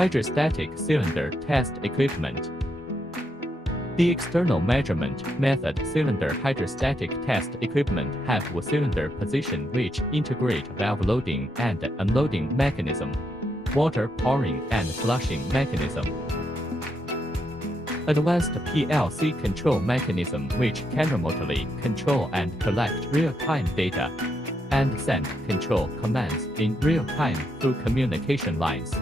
Hydrostatic cylinder test equipment. The external measurement method cylinder hydrostatic test equipment have a cylinder position which integrate valve loading and unloading mechanism, water pouring and flushing mechanism, advanced PLC control mechanism which can remotely control and collect real-time data, and send control commands in real time through communication lines.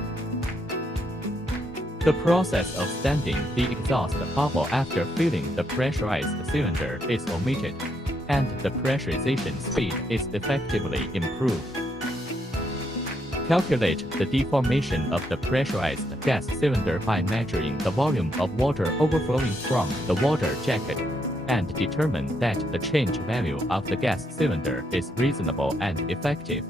The process of standing the exhaust bubble after filling the pressurized cylinder is omitted, and the pressurization speed is effectively improved. Calculate the deformation of the pressurized gas cylinder by measuring the volume of water overflowing from the water jacket, and determine that the change value of the gas cylinder is reasonable and effective.